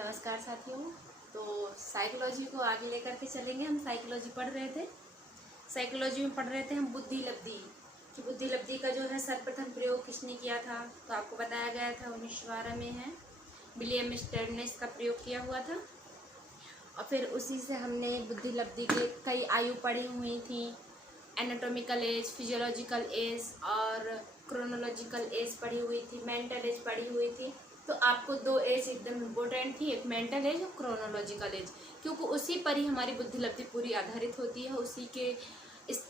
नमस्कार साथियों। तो साइकोलॉजी को आगे लेकर के चलेंगे। हम साइकोलॉजी पढ़ रहे थे। साइकोलॉजी में पढ़ रहे थे हम बुद्धि लब्धि कि बुद्धि लब्धि का जो है सर्वप्रथम प्रयोग किसने किया था। तो आपको बताया गया था 1912 में है, विलियम स्टर्ड ने इसका प्रयोग किया हुआ था। और फिर उसी से हमने बुद्धि लब्धि के कई आयु पढ़ी हुई थी। एनाटॉमिकल एज, फिजियोलॉजिकल एज और क्रोनोलॉजिकल एज पढ़ी हुई थी, मेंटल एज पढ़ी हुई थी। तो आपको दो एज एकदम इम्पोर्टेंट थी, एक मेंटल एज और क्रोनोलॉजिकल एज, क्योंकि उसी पर ही हमारी बुद्धि लब्धि पूरी आधारित होती है। उसी के इस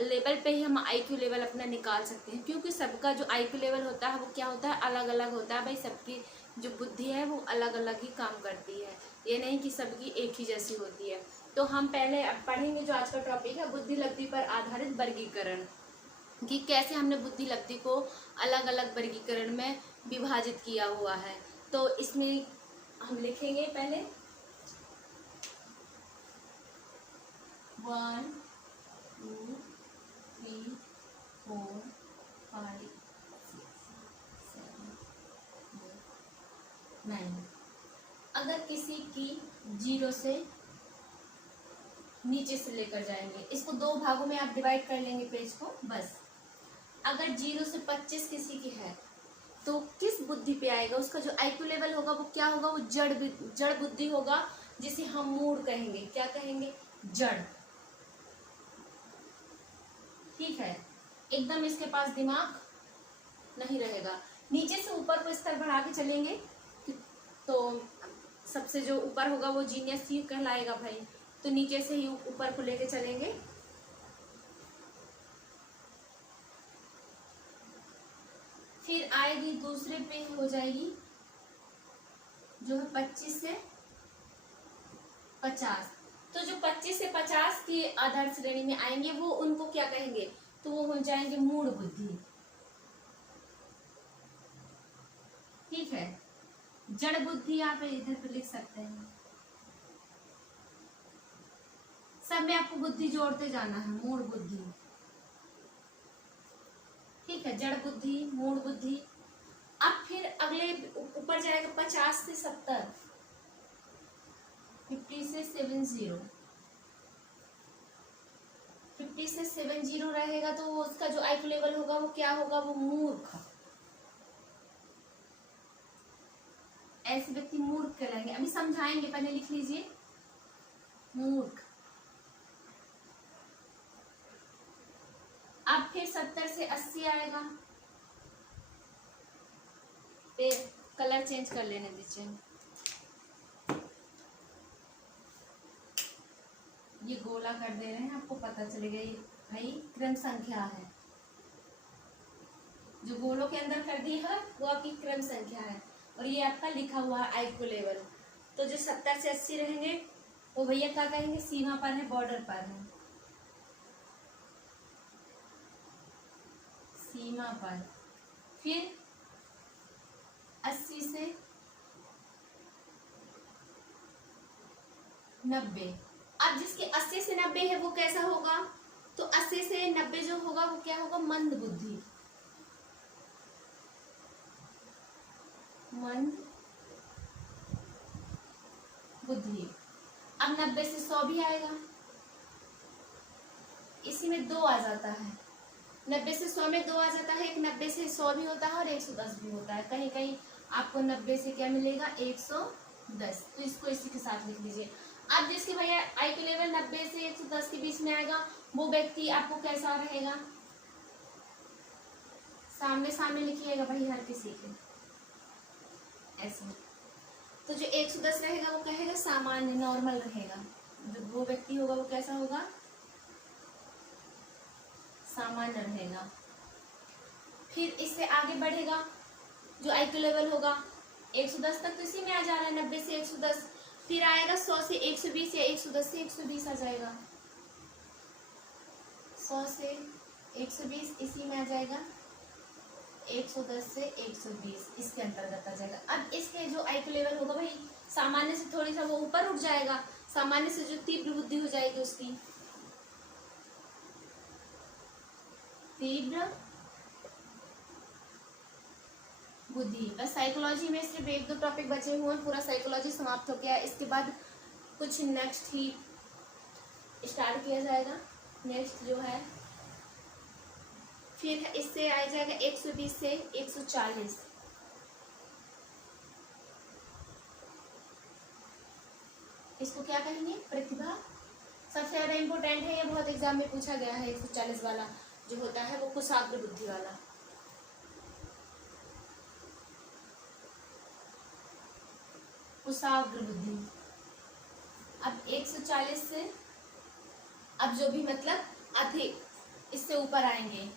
लेवल पे ही हम आईक्यू लेवल अपना निकाल सकते हैं, क्योंकि सबका जो आईक्यू लेवल होता है वो क्या होता है, अलग अलग होता है। भाई सबकी जो बुद्धि है वो अलग अलग ही काम करती है, ये नहीं कि सबकी एक ही जैसी होती है। तो हम पहले अब पढ़ेंगे जो आज का टॉपिक है बुद्धि लब्धि पर आधारित वर्गीकरण, कि कैसे हमने बुद्धि लब्धि को अलग अलग वर्गीकरण में विभाजित किया हुआ है। तो इसमें हम लिखेंगे पहले 1 2 3 4 5 6 7 8 9। अगर किसी की 0 से नीचे से लेकर जाएंगे, इसको दो भागों में आप डिवाइड कर लेंगे पेज को बस। अगर 0 से 25 किसी की है तो किस बुद्धि पे आएगा, उसका जो आईक्यू लेवल होगा वो क्या होगा, वो जड़ बुद्धि होगा, जिसे हम मूड कहेंगे। क्या कहेंगे? जड़। ठीक है, एकदम इसके पास दिमाग नहीं रहेगा। नीचे से ऊपर को स्तर बढ़ा के चलेंगे तो सबसे जो ऊपर होगा वो जीनियस ही कहलाएगा भाई। तो नीचे से ही ऊपर को लेके चलेंगे। फिर आएगी दूसरे पे हो जाएगी जो है 25 से 50। तो जो 25 से 50 की आधार श्रेणी में आएंगे वो उनको क्या कहेंगे, तो वो हो जाएंगे मूढ़ बुद्धि। ठीक है, जड़ बुद्धि आप इधर पे लिख सकते हैं। सब में आपको बुद्धि जोड़ते जाना है, मूढ़ बुद्धि। ठीक है, जड़ बुद्धि, मूढ़ बुद्धि। अब फिर अगले ऊपर जाएगा 50 से 70, 50 से 70, 50 से 70 रहेगा तो उसका जो आईक्यू लेवल होगा वो क्या होगा, वो मूर्ख। ऐसे व्यक्ति मूर्ख कहलाएंगे। अभी समझाएंगे, पहले लिख लीजिए मूर्ख। अब फिर 70 से 80 आएगा, कलर चेंज कर लेने दीजिए। ये गोला कर दे रहे हैं, आपको पता चलेगा ये भाई क्रम संख्या है। जो गोलों के अंदर कर दी है वो आपकी क्रम संख्या है, और ये आपका लिखा हुआ है आईक्यू लेवल। तो जो 70 से 80 रहेंगे वो भैया क्या कहेंगे, सीमा पर है, बॉर्डर पर है, सीमा पर। फिर 80 से 90। अब जिसके 80 से 90 है वो कैसा होगा, तो 80 से 90 जो होगा वो क्या होगा, मंद बुद्धि। मंद बुद्धि। अब 90 से 100 भी आएगा, इसी में 2 आ जाता है। 90 से 100 में 2 आ जाता है, एक 90 से 100 भी होता है और 110 भी होता है। कहीं कहीं आपको 90 से क्या मिलेगा, 110। तो इसको इसी के साथ लिख लीजिए। अब जिसके भैया आईक्यू लेवल 90 से 110 के बीच में आएगा वो व्यक्ति आपको कैसा रहेगा, सामने सामने लिखिएगा भाई हर किसी के ऐसे। तो जो 110 रहेगा वो कहेगा सामान्य, नॉर्मल रहेगा। जो वो व्यक्ति होगा वो कैसा होगा, सामान्य रहेगा। फिर इससे आगे बढ़ेगा जो आईक्यू लेवल होगा 110 तक, तो इसी में आ जा रहा है 90 से 110। फिर आएगा 100 से 120 या 110 से 120 आ जाएगा, 100 से 120 इसी में आ जाएगा, 110 से 120 इसके अंतर्गत आ जाएगा। अब इसके जो आईक्यू लेवल होगा भाई सामान्य से थोड़ी सा वो ऊपर उठ जाएगा, सामान्य से जो तीव्र बुद्धि हो जाएगी उसकी तीव्र बुद्धि। बस साइकोलॉजी में सिर्फ 1-2 टॉपिक बचे हुए हैं, पूरा साइकोलॉजी समाप्त हो गया। इसके बाद कुछ नेक्स्ट ही स्टार्ट किया जाएगा। नेक्स्ट जो है फिर इससे आ जाएगा 120 से 140। इसको क्या कहेंगे? प्रतिभा। सबसे ज़्यादा इम्पोर्टेंट है, ये बहुत एग्जाम में पूछा गया है। 140 वाला जो होता है वो कुशाग्र बुद्धि वाला। कुशाग्र बुद्धि। अब 140 से अब जो भी मतलब अधिक, इससे ऊपर आएंगे।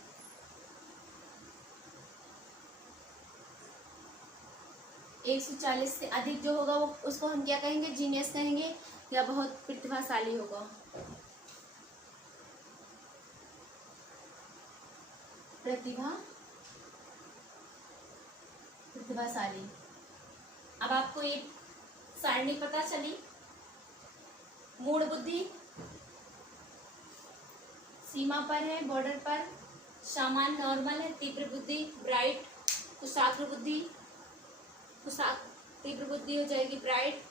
एक 140 से अधिक जो होगा वो उसको हम क्या कहेंगे? जीनियस कहेंगे, या बहुत प्रतिभाशाली होगा। प्रतिभाशाली। अब आपको ये सारणी पता चली। मूढ़ बुद्धि सीमा पर है, बॉर्डर पर। सामान्य नॉर्मल है। तीव्र बुद्धि ब्राइट। कुशाग्र बुद्धि तीव्र बुद्धि हो जाएगी ब्राइट।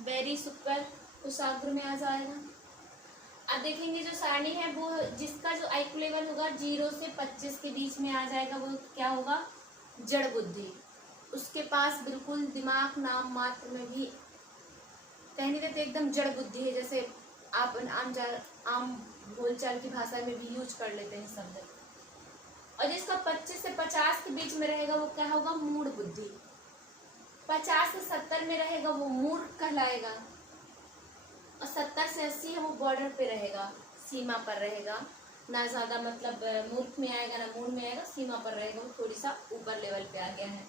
वेरी सुपर कुशाग्र में आ जाएगा। अब देखेंगे जो सारणी है वो जिसका जो आईक्यू लेवल होगा 0 से 25 के बीच में आ जाएगा, वो क्या होगा? जड़ बुद्धि। उसके पास बिल्कुल दिमाग नाम मात्र में भी कहने देते एकदम जड़ बुद्धि है, जैसे आप आम बोलचाल की भाषा में भी यूज कर लेते हैं शब्द। और जिसका 25 से 50 के बीच में रहेगा वो क्या होगा? मूढ़ बुद्धि। 50 से 70 में रहेगा वो मूर्ख कहलाएगा। और 70 से 80 है वो बॉर्डर पे रहेगा, सीमा पर रहेगा। ना ज़्यादा मतलब मूर्ख में आएगा ना मूढ़ में आएगा, सीमा पर रहेगा, वो थोड़ी सा ऊपर लेवल पे आ गया है।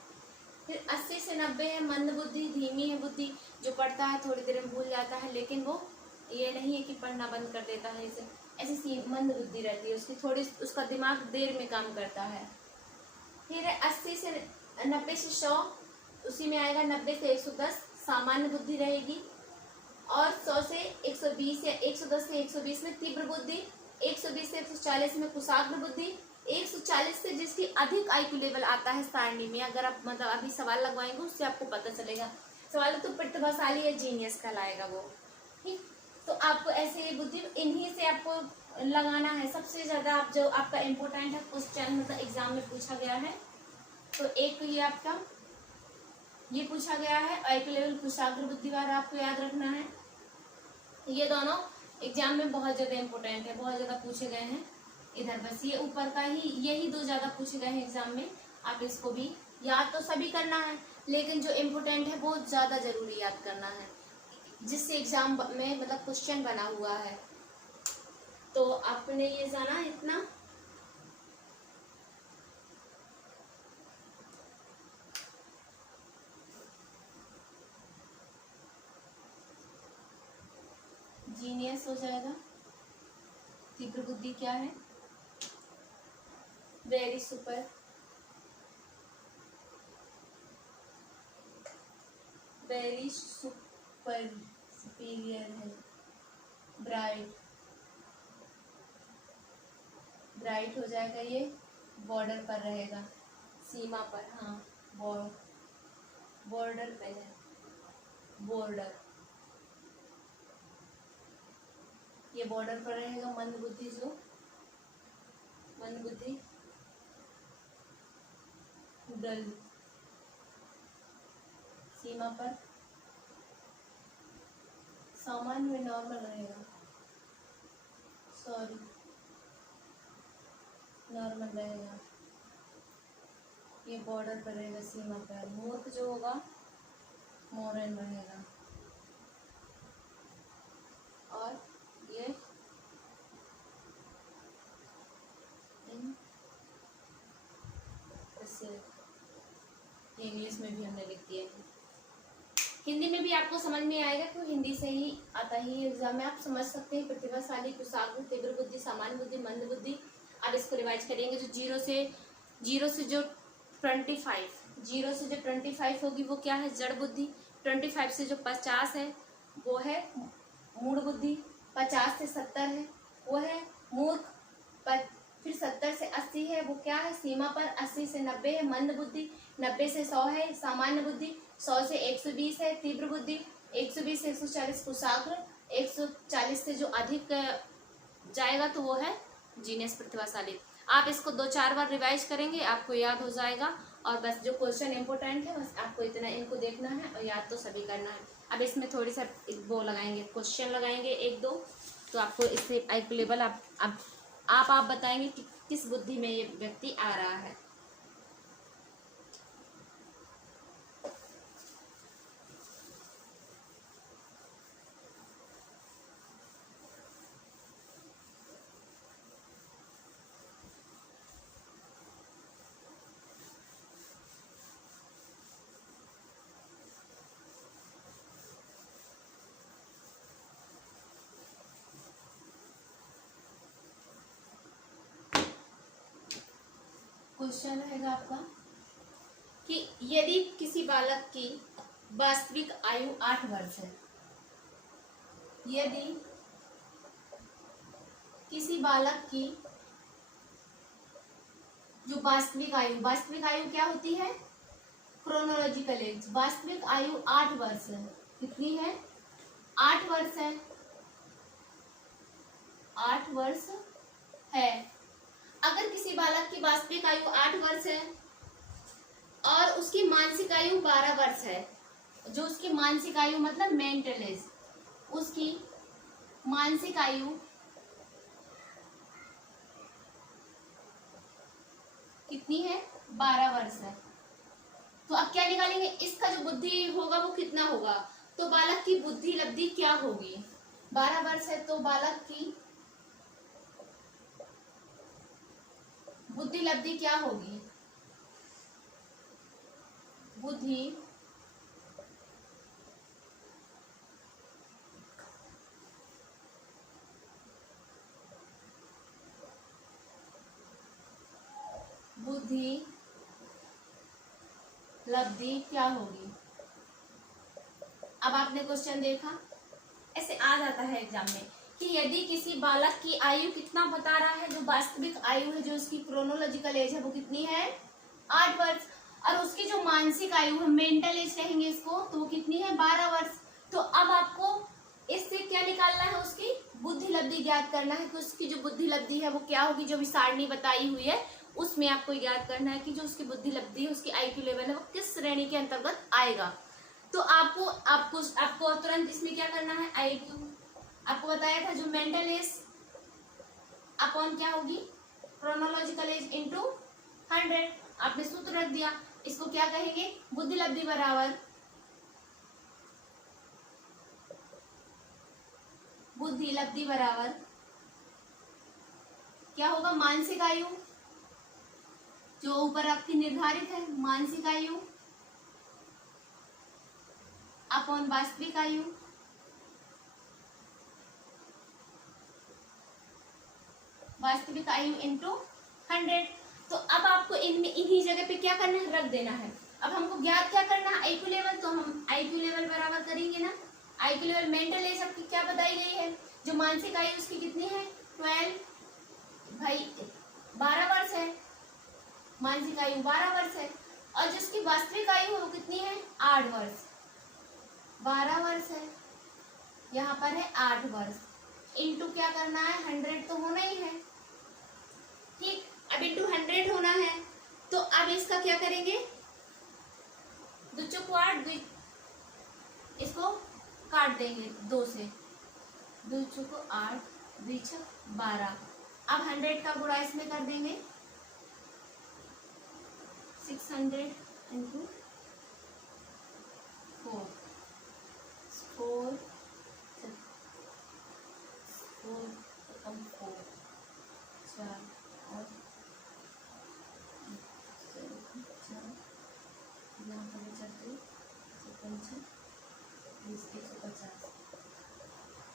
फिर 80 से 90 है मंद बुद्धि, धीमी है बुद्धि, जो पढ़ता है थोड़ी देर में भूल जाता है, लेकिन वो ये नहीं है कि पढ़ना बंद कर देता है। इसे ऐसी मंद बुद्धि रहती है उसकी, थोड़ी उसका दिमाग देर में काम करता है। फिर 80 से 90 से 100, उसी में आएगा 90 से 110 सामान्य बुद्धि रहेगी। और 100 से 120 या 110 से 120 में तीव्र बुद्धि, 120 से 140 में कुशाग्र बुद्धि, 140 से जिसकी अधिक आईक्यू लेवल आता है सारणी में, अगर आप मतलब अभी सवाल लगवाएंगे उससे आपको पता चलेगा। सवाल तो प्रतिभाशाली या जीनियस कहलाएगा वो। ठीक, तो आपको ऐसे ये बुद्धि इन्हीं से आपको लगाना है सबसे ज़्यादा। आप जो आपका इम्पोर्टेंट है क्वेश्चन मतलब एग्जाम में पूछा गया है, तो एक तो ये आपका ये पूछा गया है आईक्यू लेवल कुशाग्र बुद्धि वाला आपको याद रखना है। ये दोनों एग्जाम में बहुत ज़्यादा इम्पोर्टेंट है, बहुत ज़्यादा पूछे गए हैं इधर। बस ये ऊपर का ही यही 2 ज़्यादा पूछे गए हैं एग्जाम में। आप इसको भी याद तो सभी करना है, लेकिन जो इम्पोर्टेंट है वो ज़्यादा ज़रूरी याद करना है, जिससे एग्जाम में मतलब क्वेश्चन बना हुआ है। तो आपने ये जाना इतना। जीनियस हो जाएगा। तीव्र बुद्धि क्या है? Very super. Very super superior है। ब्राइट। ब्राइट हो जाएगा, ये बॉर्डर पर रहेगा, सीमा पर। हाँ, बॉर्डर पे है, बॉर्डर, ये बॉर्डर पर रहेगा। मंद बुद्धि जो मंद बुद्धि डल, सीमा पर। सामान्य में नॉर्मल रहेगा, सॉरी नॉर्मल रहेगा, ये बॉर्डर पर रहेगा, सीमा पर। मूर्ख जो होगा मॉरल रहेगा, और ये इंग्लिश में भी हमने लिख दिया है। हिंदी में भी आपको समझ में आएगा, क्यों हिंदी से ही आता ही एग्जाम में, आप समझ सकते हैं। प्रतिभाशाली, कुशाग्र, तीव्र बुद्धि, सामान्य बुद्धि, मंद बुद्धि। आप इसको रिवाइज करेंगे। जो जीरो से जो 25 होगी वो क्या है? जड़ बुद्धि। 25 से जो 50 है वो है मूढ़ बुद्धि। 50 से 70 है वो है मूर्ख। फिर 70 से 80 है, वो क्या है सीमा पर, 80 से 90 है मंद बुद्धि, 90 से 100 है सामान्य बुद्धि, 100 से 120 है तीव्र बुद्धि, 120 से 140 कुशाग्र, 140 से जो अधिक जाएगा तो वो है जीनियस प्रतिभाशाली। आप इसको 2-4 बार रिवाइज करेंगे, आपको याद हो जाएगा। और बस जो क्वेश्चन इंपॉर्टेंट है बस आपको इतना इनको देखना है और याद तो सभी करना है। अब इसमें थोड़ी सा वो लगाएंगे, क्वेश्चन लगाएंगे 1-2, तो आपको इससे IQ लेवल आप बताएंगे कि किस बुद्धि में ये व्यक्ति आ रहा है। क्वेश्चन रहेगा आपका कि यदि किसी बालक की वास्तविक आयु 8 वर्ष है, यदि किसी बालक की जो वास्तविक आयु क्या होती है, क्रोनोलॉजिकल एज, वास्तविक आयु 8 वर्ष है, कितनी है 8 वर्ष है, 8 वर्ष है। अगर किसी बालक की वास्तविक आयु 8 वर्ष है और उसकी मानसिक आयु 12 वर्ष है, जो उसकी मानसिक आयु मतलब मेंटल एज, उसकी मानसिक आयु कितनी है 12 वर्ष है, तो अब क्या निकालेंगे, इसका जो बुद्धि होगा वो कितना होगा, तो बालक की बुद्धि लब्धि क्या होगी, 12 वर्ष है तो बालक की बुद्धि लब्धि क्या होगी, बुद्धि लब्धि क्या होगी। अब आपने क्वेश्चन देखा, ऐसे आ जाता है एग्जाम में कि यदि किसी बालक की आयु कितना बता रहा है, जो वास्तविक आयु है, जो उसकी क्रोनोलॉजिकल एज है वो कितनी है 8 वर्ष, और उसकी जो मानसिक आयु है, मेंटल एज कहेंगे इसको, तो वो कितनी है 12 वर्ष। तो अब आपको इससे क्या निकालना है, उसकी बुद्धि लब्धि ज्ञात करना है कि उसकी जो बुद्धि लब्धि है वो क्या होगी, जो भी सारणी बताई हुई है उसमें आपको याद करना है कि जो उसकी बुद्धि लब्धि है, उसकी IQ लेवल है वो किस श्रेणी के अंतर्गत आएगा। तो आपको तुरंत इसमें क्या करना है, IQ आपको बताया था जो मेंटल एज अपॉन क्या होगी, क्रोनोलॉजिकल एज इंटू 100, आपने सूत्र रख दिया। इसको क्या कहेंगे, बुद्धि लब्धि बराबर क्या होगा, मानसिक आयु जो ऊपर आपकी निर्धारित है, मानसिक आयु अपॉन वास्तविक आयु, इंटू 100। तो अब आपको इन्हीं जगह पे क्या करना है, रख देना है। अब हमको ज्ञात क्या करना है, IQ लेवल, तो हम IQ लेवल बराबर करेंगे ना, IQ लेवल मेंटल एज आपकी क्या बताई गई है, जो मानसिक आयु उसकी कितनी है 12 भाई 12 वर्ष है, मानसिक आयु 12 वर्ष है, और जिसकी वास्तविक आयु है वो कितनी है 8 वर्ष, 12 वर्ष है, यहाँ पर है 8 वर्ष, इंटू क्या करना है 100 तो होना ही है, ठीक। अब इंटू 100 होना है, तो अब इसका क्या करेंगे, 2 चौको 8, इसको काट देंगे 2 से, 2 चौको 8, 2 छक 12। अब 100 का गुणा इसमें कर देंगे, 600 इंटू 4, 4 4 और 150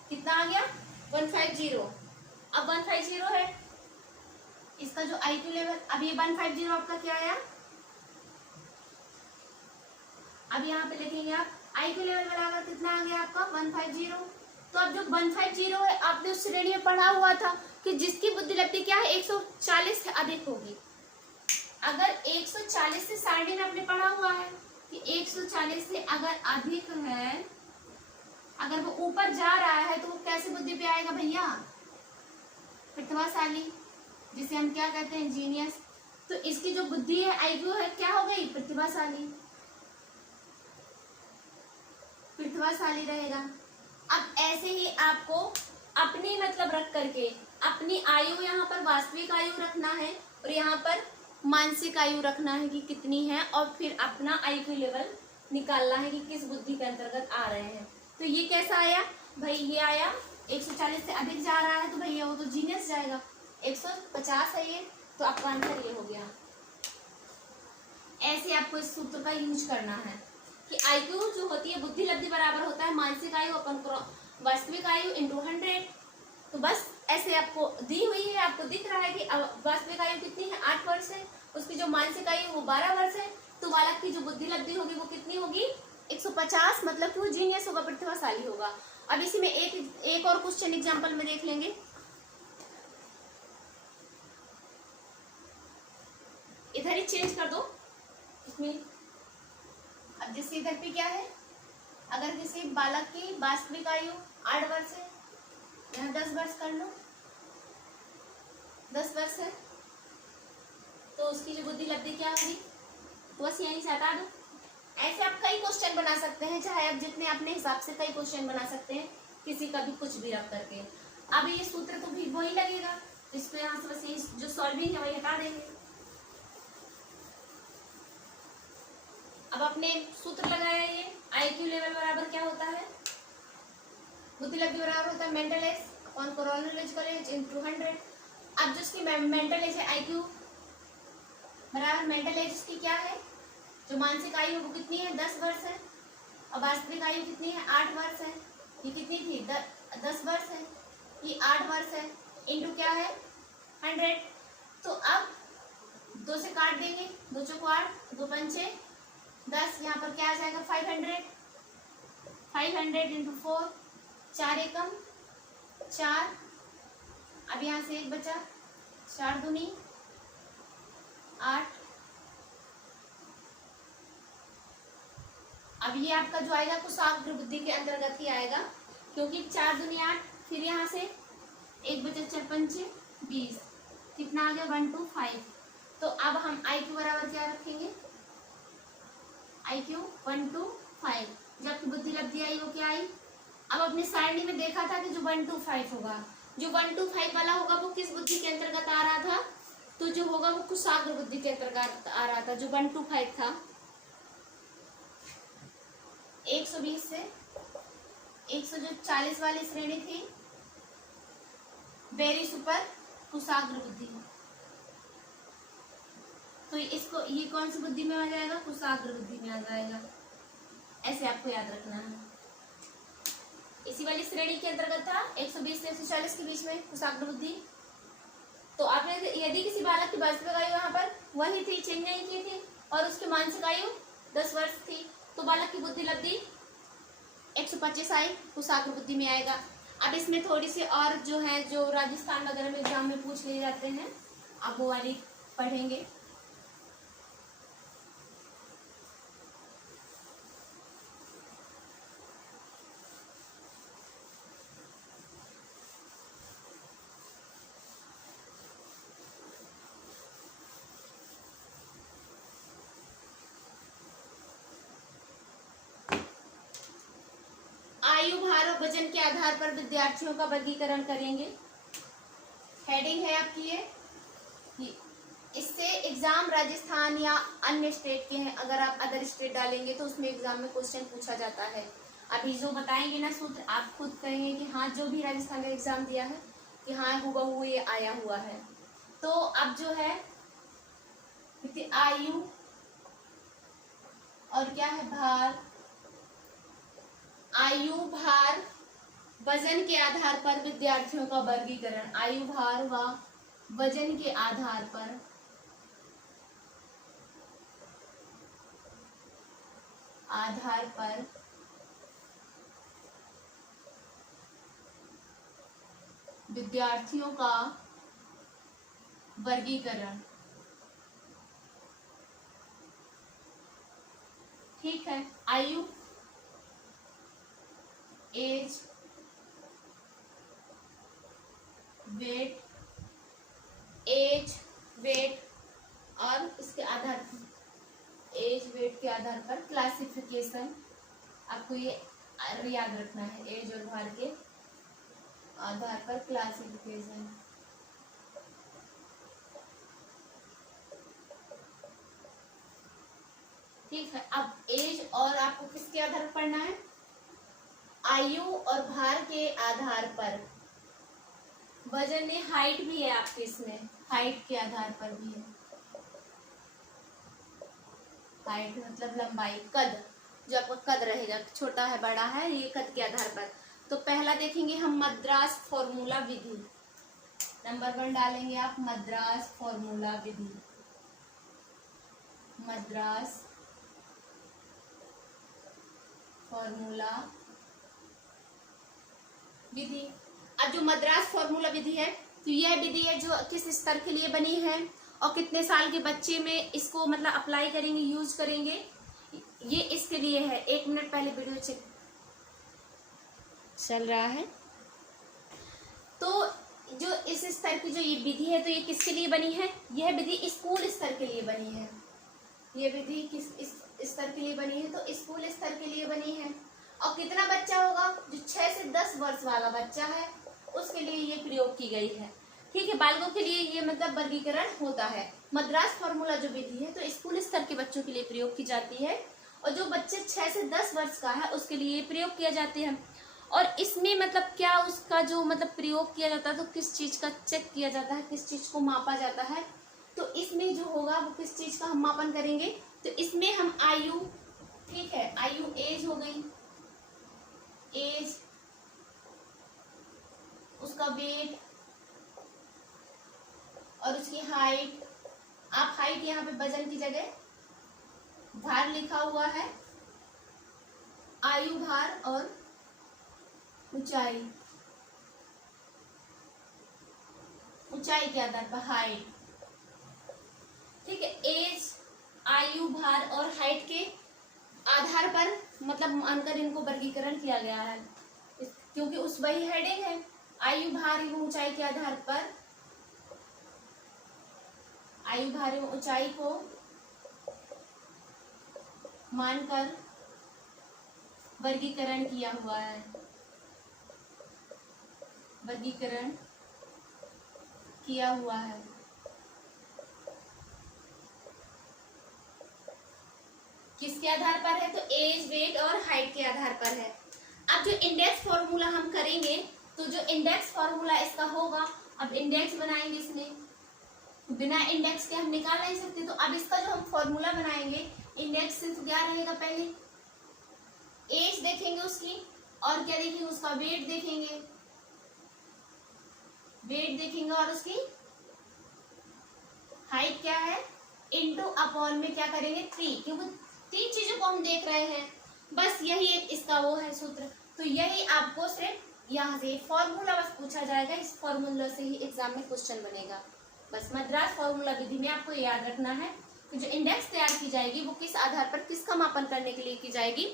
कितना आ गया 150। अब 150 है इसका जो IQ लेवल, अब ये 150 आपका क्या आया, अब यहाँ पे लिखेंगे आप IQ लेवल बराबर कितना आ गया आपका 150, तो अब जो 150 है आपने उस श्रेणी में पढ़ा हुआ था कि जिसकी बुद्धि लब्धि क्या है 140 से अधिक होगी। अगर 140 से सारणी में आपने पढ़ा हुआ है कि 140 से अगर अधिक है, अगर वो ऊपर जा रहा है तो वो कैसे बुद्धि पे आएगा भैया? प्रतिभाशाली, जिसे हम क्या कहते हैं, जीनियस। तो इसकी जो बुद्धि है आईक्यू है क्या हो गई? प्रतिभाशाली, प्रतिभाशाली रहेगा। अब ऐसे ही आपको अपनी मतलब रख करके अपनी आयु यहाँ पर वास्तविक आयु रखना है और यहाँ पर मानसिक आयु रखना है कि कितनी है, और फिर अपना आईक्यू लेवल निकालना है कि किस बुद्धि के अंतर्गत आ रहे हैं। तो ये कैसा आया भाई? ये आया 140 से अधिक जा रहा है तो भैया वो तो जीनियस जाएगा। 150 है ये, तो आपका आंसर ये हो गया। ऐसे आपको इस सूत्र का यूज करना है कि आयु जो होती है बुद्धि लब्धि बराबर होता है मानसिक आयु अपन वास्तविक आयु इंटू 100। तो बस ऐसे आपको दी हुई है, आपको दिख रहा है कि वास्तविक आयु कितनी है? 8 वर्ष है। उसकी जो मानसिक आयु वो 12 वर्ष है। तो बालक की जो बुद्धि लब्धि होगी वो कितनी होगी? 150, मतलब कि वो जीनियस होगा, प्रतिभाशाली होगा। अब इसी में एक और क्वेश्चन एग्जाम्पल में देख लेंगे। इधर ही चेंज कर दो इसमें। अब जैसे इधर पे क्या है, अगर किसी बालक की वास्तविक आयु 8 वर्ष है, यहाँ 10 वर्ष कर लो, 10 वर्ष है, तो उसकी जो बुद्धि लब्धि क्या होगी? तो बस यहीं से हटा दो। ऐसे आप कई क्वेश्चन बना सकते हैं, चाहे आप जितने अपने हिसाब से कई क्वेश्चन बना सकते हैं, किसी का भी कुछ भी रख करके। अब ये सूत्र तो भी वही लगेगा, इसको यहाँ से बस ये जो सॉल्विंग है वही हटा देंगे। अब आपने सूत्र लगाया, ये आईक्यू लेवल बराबर क्या होता है? बुद्धि लब्धि बराबर होता है mental as upon chronological age into 100। अब जो इसकी मेंटल एज है आईक्यू बराबर मेंटल एज की क्या है? जो मानसिक आयु वो कितनी है? 10 वर्ष है। और वास्तविक आयु कितनी है? 8 वर्ष है। ये कितनी थी? 10 वर्ष है। ये 8 वर्ष है इंटू क्या है? 100। तो अब 2 से काट देंगे, 2 चौको 8, 2 पंचे 10, यहाँ पर क्या आ जाएगा? 500। 500 इंटू 4, 4 एकम 4। अब यहाँ से 1 बचा, 4 दूनी 8। अब ये आपका जो आएगा कुशाग्र बुद्धि के अंतर्गत ही आएगा, क्योंकि 4 दूनी 8, फिर यहाँ से 1 बचा 4 पंचे 20, कितना आ गया? 125। तो अब हम आईक्यू बराबर क्या रखेंगे? आईक्यू 125। जब बुद्धि लब्धि आई वो क्या आई? अब अपने सारणी में देखा था कि जो 125 होगा, जो 125 वाला होगा वो किस बुद्धि के अंतर्गत आ रहा था? तो जो होगा वो कुशाग्र बुद्धि के अंतर्गत आ रहा था। जो 125 था 120 से 140 वाली श्रेणी थी वेरी सुपर कुशाग्र बुद्धि। तो इसको ये कौन सी बुद्धि में आ जाएगा? कुशाग्र बुद्धि में आ जाएगा। ऐसे आपको याद रखना है। इसी वाली श्रेणी के अंतर्गत था 120 से 140 के बीच में कुशाग्र बुद्धि। तो आपने यदि किसी बालक की वास्तविक आयु यहाँ पर वही थी, चेंज नहीं की थी, और उसकी मानसिक आयु 10 वर्ष थी, तो बालक की बुद्धि लब्धि 125 आई, कुशाग्र बुद्धि में आएगा। अब इसमें थोड़ी सी और जो है, जो राजस्थान वगैरह में एग्जाम में पूछ लिए जाते हैं, अब वो वाली पढ़ेंगे। आयु, भार और वजन के आधार पर विद्यार्थियों का वर्गीकरण करेंगे। हेडिंग है आपकी ये। इससे एग्जाम राजस्थान या अन्य स्टेट के हैं, अगर आप अदर स्टेट डालेंगे तो उसमें एग्जाम में क्वेश्चन पूछा जाता है। अभी जो बताएंगे ना सूत्र, आप खुद कहेंगे कि हाँ जो भी राजस्थान का एग्जाम दिया है कि हाँ हुबहू ये आया हुआ है। तो अब जो है आयु और क्या है? भार, आयु, भार, वजन के आधार पर विद्यार्थियों का वर्गीकरण। आयु, भार व वजन के आधार पर विद्यार्थियों का वर्गीकरण। ठीक है, आयु, एज, वेट, एज वेट और इसके आधार पर एज वेट के आधार पर क्लासिफिकेशन आपको ये याद रखना है। एज और भार के आधार पर क्लासिफिकेशन। ठीक है, अब एज और आपको किसके आधार पर पढ़ना है? आयु और भार के आधार पर। वजन में हाइट भी है आपके, इसमें हाइट के आधार पर भी है। हाइट मतलब लंबाई, कद, जो आपका कद रहेगा, छोटा है बड़ा है, ये कद के आधार पर। तो पहला देखेंगे हम मद्रास फॉर्मूला विधि। नंबर 1 डालेंगे आप, मद्रास फॉर्मूला विधि। मद्रास फॉर्मूला विधि। अब जो मद्रास फॉर्मूला विधि है, तो यह विधि है जो किस स्तर के लिए बनी है और कितने साल के बच्चे में इसको मतलब अप्लाई करेंगे, यूज करेंगे, ये इसके लिए है। 1 मिनट पहले वीडियो चेक चल रहा है। तो जो इस स्तर की जो ये विधि है, तो ये किसके लिए बनी है? यह विधि स्कूल स्तर के लिए बनी है। ये विधि किस स्तर के लिए बनी है? तो स्कूल स्तर के लिए बनी है। और कितना बच्चा होगा? जो 6 से 10 वर्ष वाला बच्चा है उसके लिए ये प्रयोग की गई है। ठीक है, बालकों के लिए ये मतलब वर्गीकरण होता है। मद्रास फॉर्मूला जो विधि है, तो स्कूल स्तर के बच्चों के लिए प्रयोग की जाती है, और जो बच्चे 6 से 10 वर्ष का है उसके लिए प्रयोग किया जाते हैं। और इसमें मतलब क्या उसका जो मतलब प्रयोग किया जाता है, तो किस चीज का चेक किया जाता है, किस चीज को मापा जाता है, तो इसमें जो होगा वो किस चीज का हम मापन करेंगे? तो इसमें हम आयु, ठीक है, आयु एज हो गई, एज, उसका वेट और उसकी हाइट। आप हाइट यहाँ पे वजन की जगह भार लिखा हुआ है, आयु, भार और ऊंचाई, ऊंचाई के आधार पर हाइट। ठीक है, एज, आयु, भार और हाइट के आधार पर मतलब मानकर इनको वर्गीकरण किया गया है, क्योंकि उस वही हेडिंग है। आयु, भार एवं ऊंचाई के आधार पर, आयु, भार एवं ऊंचाई को मानकर वर्गीकरण किया हुआ है, वर्गीकरण किया हुआ है। किसके आधार पर है? तो एज, वेट और हाइट के आधार पर है। अब जो इंडेक्स फॉर्मूला हम करेंगे, तो जो इंडेक्स फॉर्मूला इसका होगा, अब इंडेक्स बनाएंगे इसमें, बिना इंडेक्स के हम निकाल नहीं सकते। तो अब इसका जो हम फॉर्मूला बनाएंगे, इंडेक्स से तो क्या रहेगा? पहले एज देखेंगे उसकी, और क्या देखेंगे? उसका वेट देखेंगे, वेट देखेंगे, और उसकी हाइट क्या है, इंटू अपॉन में क्या करेंगे? 3, क्योंकि 3 चीजों को हम देख रहे हैं, बस यही एक इसका वो है सूत्र। तो यही आपको सिर्फ यहाँ से फॉर्मूला बस पूछा जाएगा, इस फॉर्मूला से ही एग्जाम में क्वेश्चन बनेगा। बस मद्रास फॉर्मूला विधि में आपको याद रखना है कि जो इंडेक्स तैयार की जाएगी वो किस आधार पर, किसका मापन करने के लिए की जाएगी?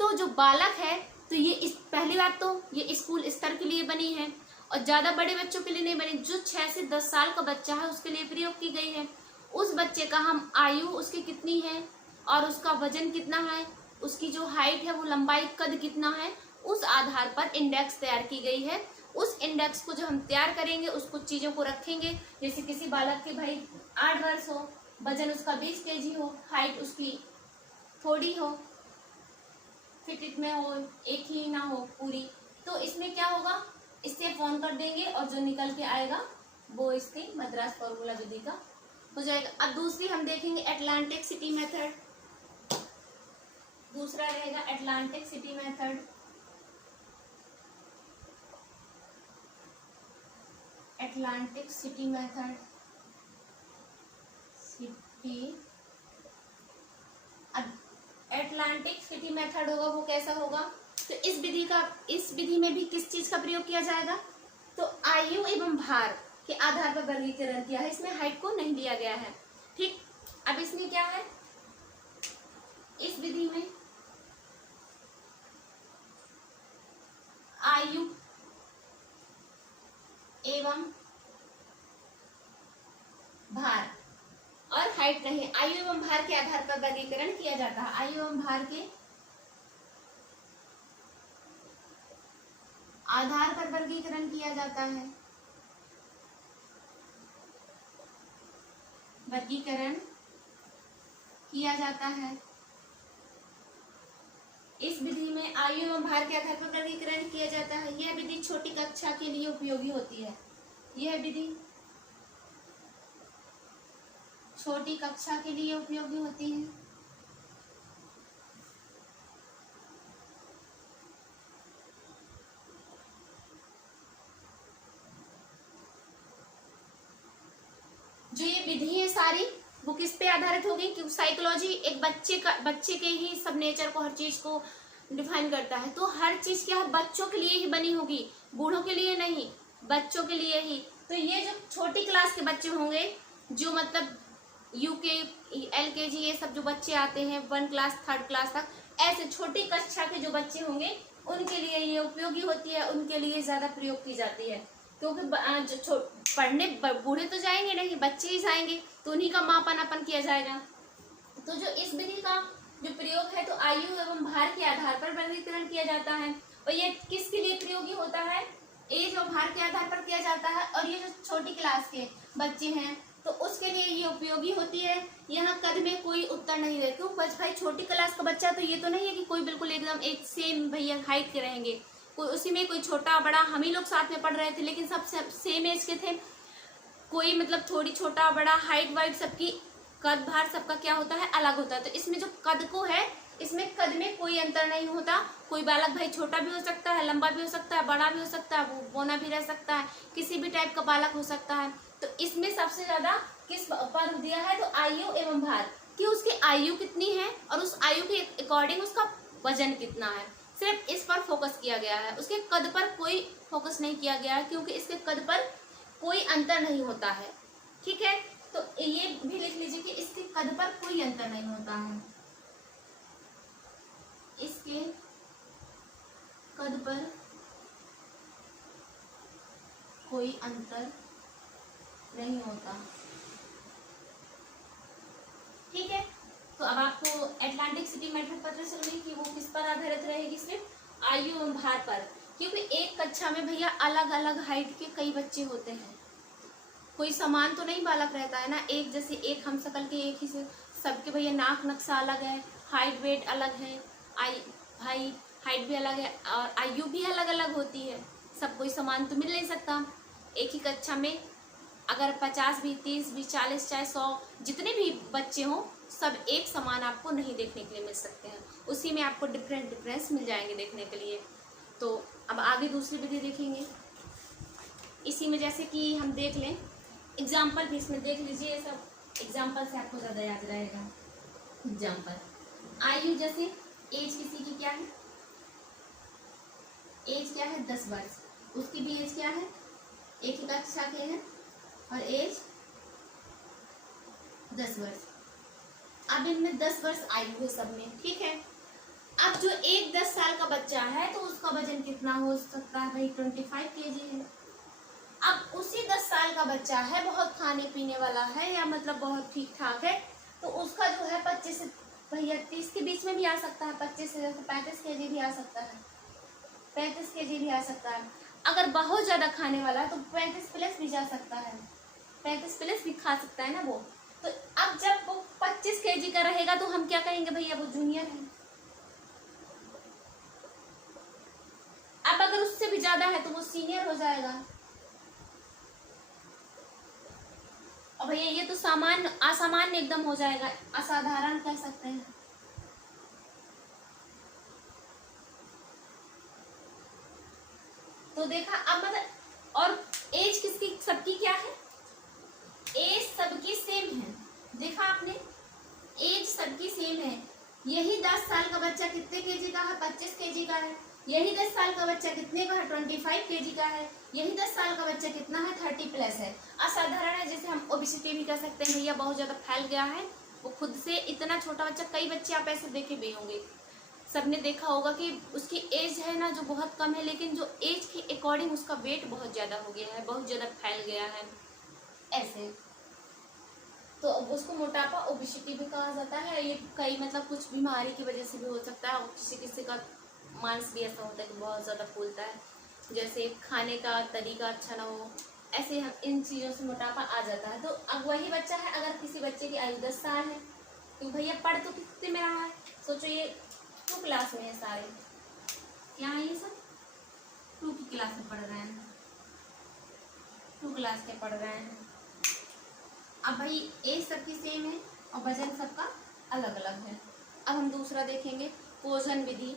तो जो बालक है, तो ये इस पहली बात तो ये स्कूल स्तर के लिए बनी है, और ज्यादा बड़े बच्चों के लिए नहीं बनी। जो 6 से 10 साल का बच्चा है उसके लिए प्रयोग की गई है। उस बच्चे का हम आयु उसकी कितनी है और उसका वजन कितना है, उसकी जो हाइट है वो लंबाई, कद कितना है, उस आधार पर इंडेक्स तैयार की गई है। उस इंडेक्स को जो हम तैयार करेंगे, उस कुछ चीजों को रखेंगे, जैसे किसी बालक के भाई 8 वर्ष हो, वजन उसका 20 kg हो, हाइट उसकी थोड़ी हो, फिट में हो, एक ही ना हो पूरी, तो इसमें क्या होगा? इससे फोन कर देंगे और जो निकल के आएगा वो इसकी मद्रास फॉर्मूला विधि का हो जाएगा। अब दूसरी हम देखेंगे एटलांटिक सिटी मेथड। दूसरा रहेगा Atlantic city method. Atlantic city method, city, अब एटलांटिक सिटी मेथड होगा वो कैसा होगा? तो इस विधि में भी किस चीज का प्रयोग किया जाएगा? तो आयु एवं भार के आधार पर वर्गीकरण किया है, इसमें हाइट को नहीं लिया गया है। ठीक, अब इसमें क्या है, इस विधि में आयु एवं भार और हाइट नहीं, आयु एवं भार के आधार पर वर्गीकरण किया जाता है। आयु एवं भार के आधार पर वर्गीकरण किया जाता है, वर्गीकरण किया जाता है। इस विधि में आयु एवं भार के आधार पर वर्गीकरण किया जाता है। यह विधि छोटी कक्षा के लिए उपयोगी होती है। यह विधि छोटी कक्षा के लिए उपयोगी होती है। जो ये विधि है सारी वो किस पे आधारित होगी, क्योंकि साइकोलॉजी एक बच्चे के ही सब नेचर को, हर चीज को डिफाइन करता है। तो हर चीज क्या है, बच्चों के लिए ही बनी होगी, बूढ़ों के लिए नहीं, बच्चों के लिए ही। तो ये जो छोटी क्लास के बच्चे होंगे, जो मतलब यूके LKG ये सब जो बच्चे आते हैं 1 क्लास 3rd क्लास तक, ऐसे छोटी कक्षा के जो बच्चे होंगे उनके लिए ये उपयोगी होती है, उनके लिए ज्यादा प्रयोग की जाती है। क्योंकि पढ़ने बूढ़े तो जाएंगे नहीं, बच्चे ही जाएंगे, तो उन्हीं का मापन किया जाएगा। तो जो इस विधि का जो प्रयोग है, तो आयु एवं भार के आधार पर वर्गीकरण किया जाता है। और ये किसके लिए प्रयोगी होता है, एज और भार के आधार पर किया जाता है। और ये जो छोटी क्लास के बच्चे हैं तो उसके लिए ये उपयोगी होती है। यहाँ कद में कोई उत्तर नहीं है, क्यों भाई, छोटी क्लास का बच्चा तो ये तो नहीं है कि कोई बिल्कुल एकदम एक सेम भैया हाइट के रहेंगे, कोई उसी में कोई छोटा बड़ा, हम ही लोग साथ में पढ़ रहे थे लेकिन सब सेम एज के थे, कोई मतलब थोड़ी छोटा बड़ा हाइट वाइट सबकी कद भार सबका क्या होता है, अलग होता है। तो इसमें जो कद को है, इसमें कद में कोई अंतर नहीं होता। कोई बालक भाई छोटा भी हो सकता है, लंबा भी हो सकता है, बड़ा भी हो सकता है, वो बौना भी रह सकता है, किसी भी टाइप का बालक हो सकता है। तो इसमें सबसे ज्यादा किस पर दिया है, तो आयु एवं भार, कि उसकी आयु कितनी है और उस आयु के अकॉर्डिंग उसका वजन कितना है, सिर्फ इस पर फोकस किया गया है। उसके कद पर कोई फोकस नहीं किया गया है, क्योंकि इसके कद पर कोई अंतर नहीं होता है। ठीक है, तो ये भी लिख लीजिए कि इसके कद पर कोई अंतर नहीं होता है, इसके कद पर कोई अंतर नहीं होता। ठीक है, तो अब आपको एटलांटिक सिटी मेथड पता चल गई कि वो किस पर आधारित रहेगी, सिर्फ आयु एवं भार पर। क्योंकि एक कक्षा में भैया अलग अलग हाइट के कई बच्चे होते हैं, कोई समान तो नहीं बालक रहता है ना, एक जैसे एक हम शकल के एक ही से सबके भैया नाक नक्शा अलग है, हाइट वेट अलग है, भाई हाइट भी अलग है और आयु भी अलग अलग होती है, सब कोई समान तो मिल नहीं सकता। एक ही कक्षा में अगर 50 भी 30 भी 40 चाहे 100 जितने भी बच्चे हों, सब एक समान आपको नहीं देखने के लिए मिल सकते हैं, उसी में आपको डिफरेंस मिल जाएंगे देखने के लिए। तो अब आगे दूसरी विधि देखेंगे। इसी में जैसे कि हम देख लें एग्जाम्पल भी इसमें देख लीजिए, ये सब एग्जाम्पल से आपको ज़्यादा याद रहेगा। एग्जाम्पल, आयु जैसे एज किसी की क्या है, एज क्या है 10 वर्ष, उसकी भी एज क्या है, एक ही कक्षा के हैं और एज 10 वर्ष। अब इनमें 10 वर्ष आयु है सब में। ठीक है, अब जो एक 10 साल का बच्चा है तो उसका वजन कितना हो सकता है भाई, 25 kg है। अब उसी 10 साल का बच्चा है, बहुत खाने पीने वाला है या मतलब बहुत ठीक ठाक है, तो उसका जो है 25 से भैया 30 के बीच में भी आ सकता है, 25 से 35 kg भी आ सकता है, 35 kg भी आ सकता है। अगर बहुत ज्यादा खाने वाला है तो 35 प्लस भी जा सकता है, 35 प्लस भी खा सकता है ना वो। तो अब जब वो 25 kg का रहेगा तो हम क्या कहेंगे भैया, वो जूनियर है। अब अगर उससे भी ज्यादा है तो वो सीनियर हो जाएगा। और भैया ये तो सामान्य असामान्य एकदम हो जाएगा, असाधारण कह सकते हैं। तो देखा, अब मतलब और एज किसकी सबकी क्या है, एज सबकी सेम है। देखा आपने, एज सबकी सेम है। यही 10 साल का बच्चा कितने केजी का है, 25 kg का है। यही 10 साल का बच्चा कितने का है, 25 kg का है। यही 10 साल का बच्चा कितना है, 30+ है। असाधारण है, जैसे हम ओबेसिटी भी कह सकते हैं, भैया बहुत ज्यादा फैल गया है। वो खुद से इतना छोटा बच्चा, कई बच्चे आप ऐसे देखे भी होंगे, सबने देखा होगा कि उसकी एज है ना जो बहुत कम है, लेकिन जो एज के अकॉर्डिंग उसका वेट बहुत ज्यादा हो गया है, बहुत ज्यादा फैल गया है ऐसे। तो अब उसको मोटापा ओबेसिटी भी कहा जाता है। ये कई मतलब कुछ बीमारी की वजह से भी हो सकता है। किसी किसी का मांस भी ऐसा होता है कि बहुत ज़्यादा फूलता है, जैसे खाने का तरीका अच्छा ना हो, ऐसे हम इन चीज़ों से मोटापा आ जाता है। तो अब वही बच्चा है, अगर किसी बच्चे की आयु 10 साल है तो भैया पढ़ तो कितने में रहा है, सोचो ये 2 क्लास में है सारे, क्या है ये सब 2 की क्लास में पढ़ रहे हैं, 2 क्लास के पढ़ रहे हैं। अब भाई एज सबकी सेम है और वजन सबका अलग अलग है। अब हम दूसरा देखेंगे, कोजन विधि।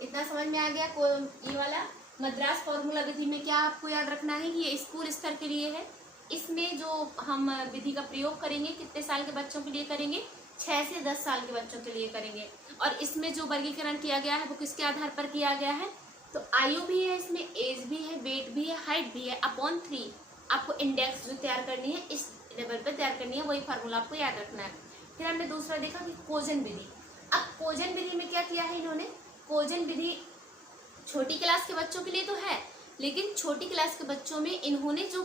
इतना समझ में आ गया। ये वाला मद्रास फॉर्मूला विधि में क्या आपको याद रखना है कि ये स्कूल स्तर के लिए है। इसमें जो हम विधि का प्रयोग करेंगे कितने साल के बच्चों के लिए करेंगे, 6 से 10 साल के बच्चों के लिए करेंगे। और इसमें जो वर्गीकरण किया गया है वो किसके आधार पर किया गया है, तो आयु भी है, इसमें एज भी है, वेट भी है, हाइट भी है, अपॉन 3 आपको इंडेक्स जो तैयार करनी है इस लेवल पर तैयार करनी है, वही फार्मूला आपको याद रखना है। फिर हमने दूसरा देखा कि कोजन विधि। अब कोजन विधि में क्या किया है इन्होंने, कोजन विधि छोटी क्लास के बच्चों के लिए तो है, लेकिन छोटी क्लास के बच्चों में इन्होंने जो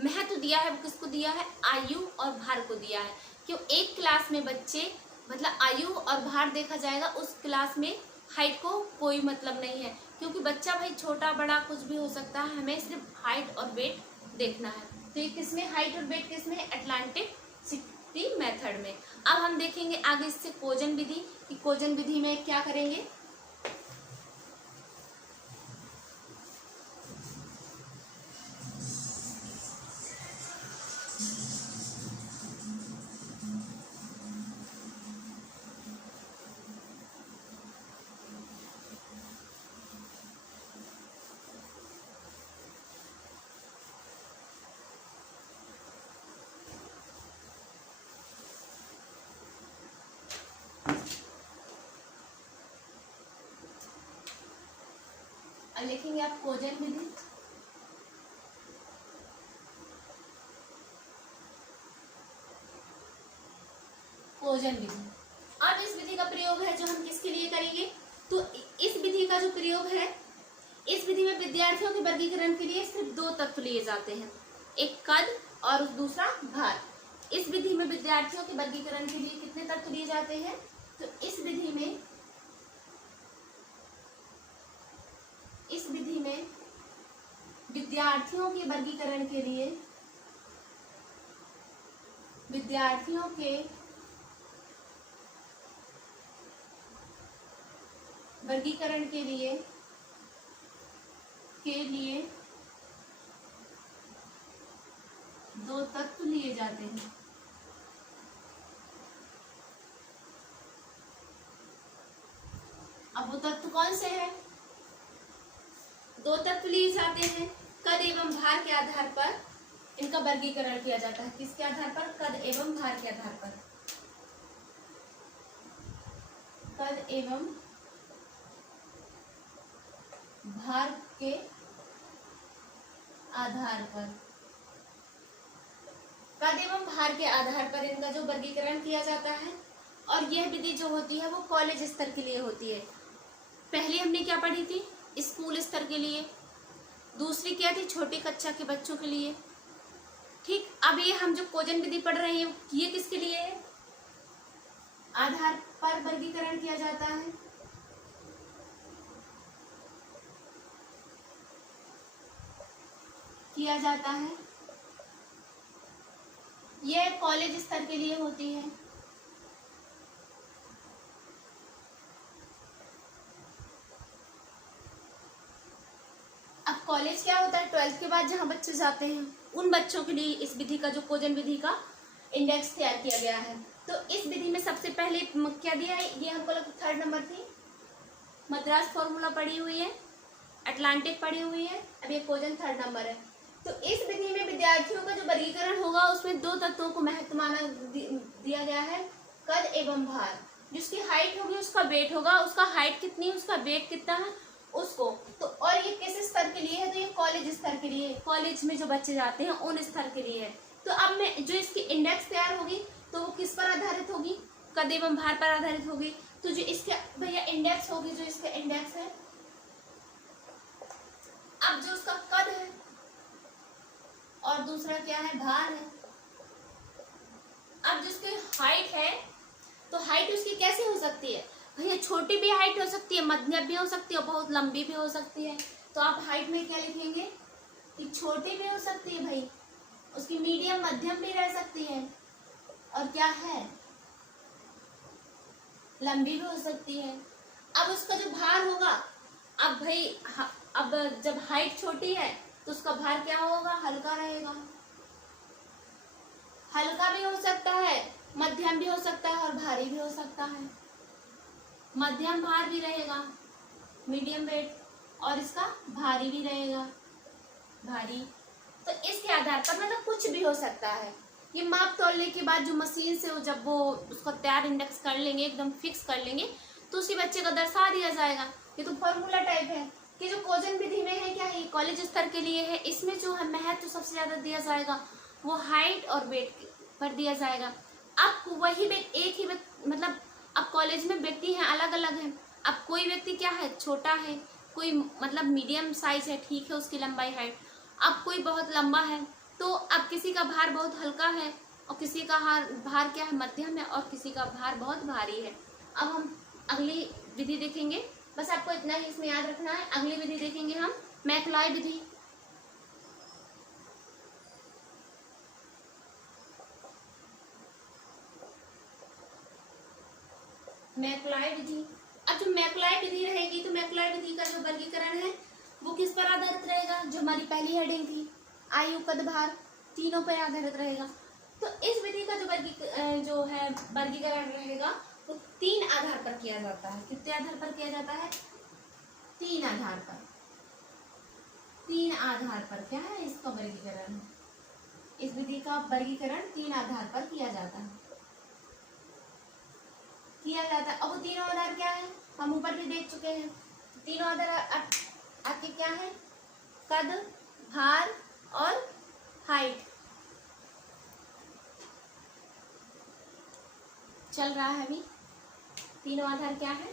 महत्व दिया है वो किसको दिया है, आयु और भार को दिया है। क्यों, एक क्लास में बच्चे मतलब आयु और भार देखा जाएगा, उस क्लास में हाइट को कोई मतलब नहीं है, क्योंकि बच्चा भाई छोटा बड़ा कुछ भी हो सकता है, हमें सिर्फ हाइट और वेट देखना है। तो ये किसमें हाइट और वेट किसमें, एटलांटिक सिटी मेथड में। अब हम देखेंगे आगे इससे कोजन विधि, कि कोजन विधि में क्या करेंगे। लिखेंगे आप कोजन विधि। कोजन विधि। अब इस विधि का प्रयोग है जो हम किसके लिए करेंगे, तो इस विधि का जो प्रयोग है, इस विधि में विद्यार्थियों के वर्गीकरण के लिए सिर्फ 2 तत्व लिए जाते हैं, एक कद और दूसरा भार। इस विधि में विद्यार्थियों के वर्गीकरण के लिए कितने तत्व लिए जाते हैं, तो इस विधि में विद्यार्थियों के वर्गीकरण के लिए दो तत्व लिए जाते हैं। अब वो तत्व कौन से हैं, 2 तत्व लिए जाते हैं, कद एवं भार के आधार पर इनका वर्गीकरण किया जाता है। किसके आधार पर, कद एवं भार के आधार पर। कद एवं भार के आधार पर, कद एवं भार के आधार पर इनका जो वर्गीकरण किया जाता है। और यह विधि जो होती है वो कॉलेज स्तर के लिए होती है। पहले हमने क्या पढ़ी थी, स्कूल स्तर के लिए, दूसरी क्या थी, छोटी कक्षा के बच्चों के लिए। ठीक, अब ये हम जो कोजन विधि पढ़ रहे हैं ये किसके लिए है, आधार पर वर्गीकरण किया जाता है। यह कॉलेज स्तर के लिए होती है। अब कॉलेज क्या होता है, 12th के बाद जहाँ बच्चे जाते हैं उन बच्चों के लिए इस विधि का, जो कोजन विधि का इंडेक्स तैयार किया गया है। तो इस विधि में सबसे पहले क्या दिया है, ये हमको लगता 3rd नंबर थी, मद्रास फॉर्मूला पढ़ी हुई है, अटलांटिक पढ़ी हुई है, अब ये कोजन 3rd नंबर है। तो इस विधि में विद्यार्थियों का जो वर्गीकरण होगा उसमें 2 तत्वों को महत्व माना दिया गया है, कद एवं भार। जिसकी हाइट होगी उसका वेट होगा, उसका हाइट कितनी है उसका वेट कितना है उसको। तो और ये किस स्तर के लिए है, तो ये कॉलेज स्तर के लिए, कॉलेज में जो बच्चे जाते हैं उन स्तर के लिए है। तो अब मैं जो इसकी इंडेक्स तैयार होगी तो वो किस पर आधारित होगी, कद एवं भार पर आधारित होगी। तो जो इसके भैया इंडेक्स होगी, जो इसका इंडेक्स है, अब जो उसका कद है और दूसरा क्या है भार है। अब जिसकी हाइट है तो हाइट उसकी कैसे हो सकती है भैया, छोटी भी हाइट हो सकती है, मध्यम भी हो सकती है और बहुत लंबी भी हो सकती है। तो आप हाइट में क्या लिखेंगे कि छोटी भी हो सकती है भाई, उसकी मीडियम मध्यम भी रह सकती है और क्या है लंबी भी हो सकती है। अब उसका जो भार होगा, अब भाई अब जब हाइट छोटी है तो उसका भार क्या होगा, हल्का रहेगा। हल्का भी हो सकता है, मध्यम भी हो सकता है और भारी भी हो सकता है। मध्यम भार भी रहेगा, मीडियम वेट, और इसका भारी भी रहेगा, भारी। तो इसके आधार पर मतलब कुछ भी हो सकता है। ये माप तोलने के बाद जो मशीन से जब वो उसका तैयार इंडेक्स कर लेंगे, एकदम फिक्स कर लेंगे, तो उसी बच्चे का दर्शा दिया जाएगा। ये तो फॉर्मूला टाइप है कि जो कोजन विधि में है क्या है, कॉलेज स्तर के लिए है, इसमें जो है महत्व सबसे ज्यादा दिया जाएगा वो हाइट और वेट पर दिया जाएगा। अब वही व्यक्ति एक ही मतलब अब कॉलेज में व्यक्ति हैं अलग अलग हैं। अब कोई व्यक्ति क्या है छोटा है, कोई मतलब मीडियम साइज है, ठीक है उसकी लंबाई हाइट, अब कोई बहुत लंबा है। तो अब किसी का भार बहुत हल्का है और किसी का भार क्या है मध्यम है और किसी का भार बहुत भारी है। अब हम अगली विधि देखेंगे, बस आपको इतना ही इसमें याद रखना है। अगली विधि देखेंगे हम मैकलॉय विधि। मैकलॉय विधि, अब जो मैकलॉय विधि रहेगी तो मैकलॉय विधि का जो वर्गीकरण है वो किस पर आधारित रहेगा, जो हमारी पहली हेडिंग थी आयु कद भार तीनों पर आधारित रहेगा। तो इस विधि का जो है वर्गीकरण रहेगा वो तीन आधार पर किया जाता है। कितने आधार पर किया जाता है, तीन आधार पर। तीन आधार पर क्या है इसका वर्गीकरण, इस विधि का वर्गीकरण तीन आधार पर किया जाता है। अब वो तीनों आधार क्या है हम ऊपर भी देख चुके हैं। तीनों आधार आपके क्या है, कद, भार और हाइट। चल रहा है अभी। तीनों आधार क्या है,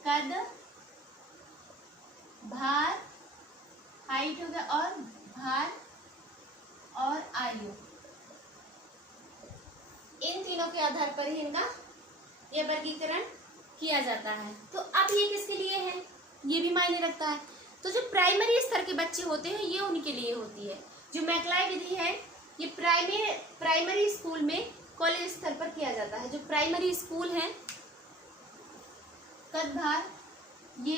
कद, भार, हाइट हो गया और भार और आयु। इन तीनों के आधार पर ही इनका यह वर्गीकरण किया जाता है। तो अब ये किसके लिए है, ये भी मायने रखता है। तो जो प्राइमरी स्तर के बच्चे होते हैं ये उनके लिए होती है। जो मैकलॉय विधि है ये प्राइमरी स्कूल में कॉलेज स्तर पर किया जाता है। जो प्राइमरी स्कूल है कद भार ये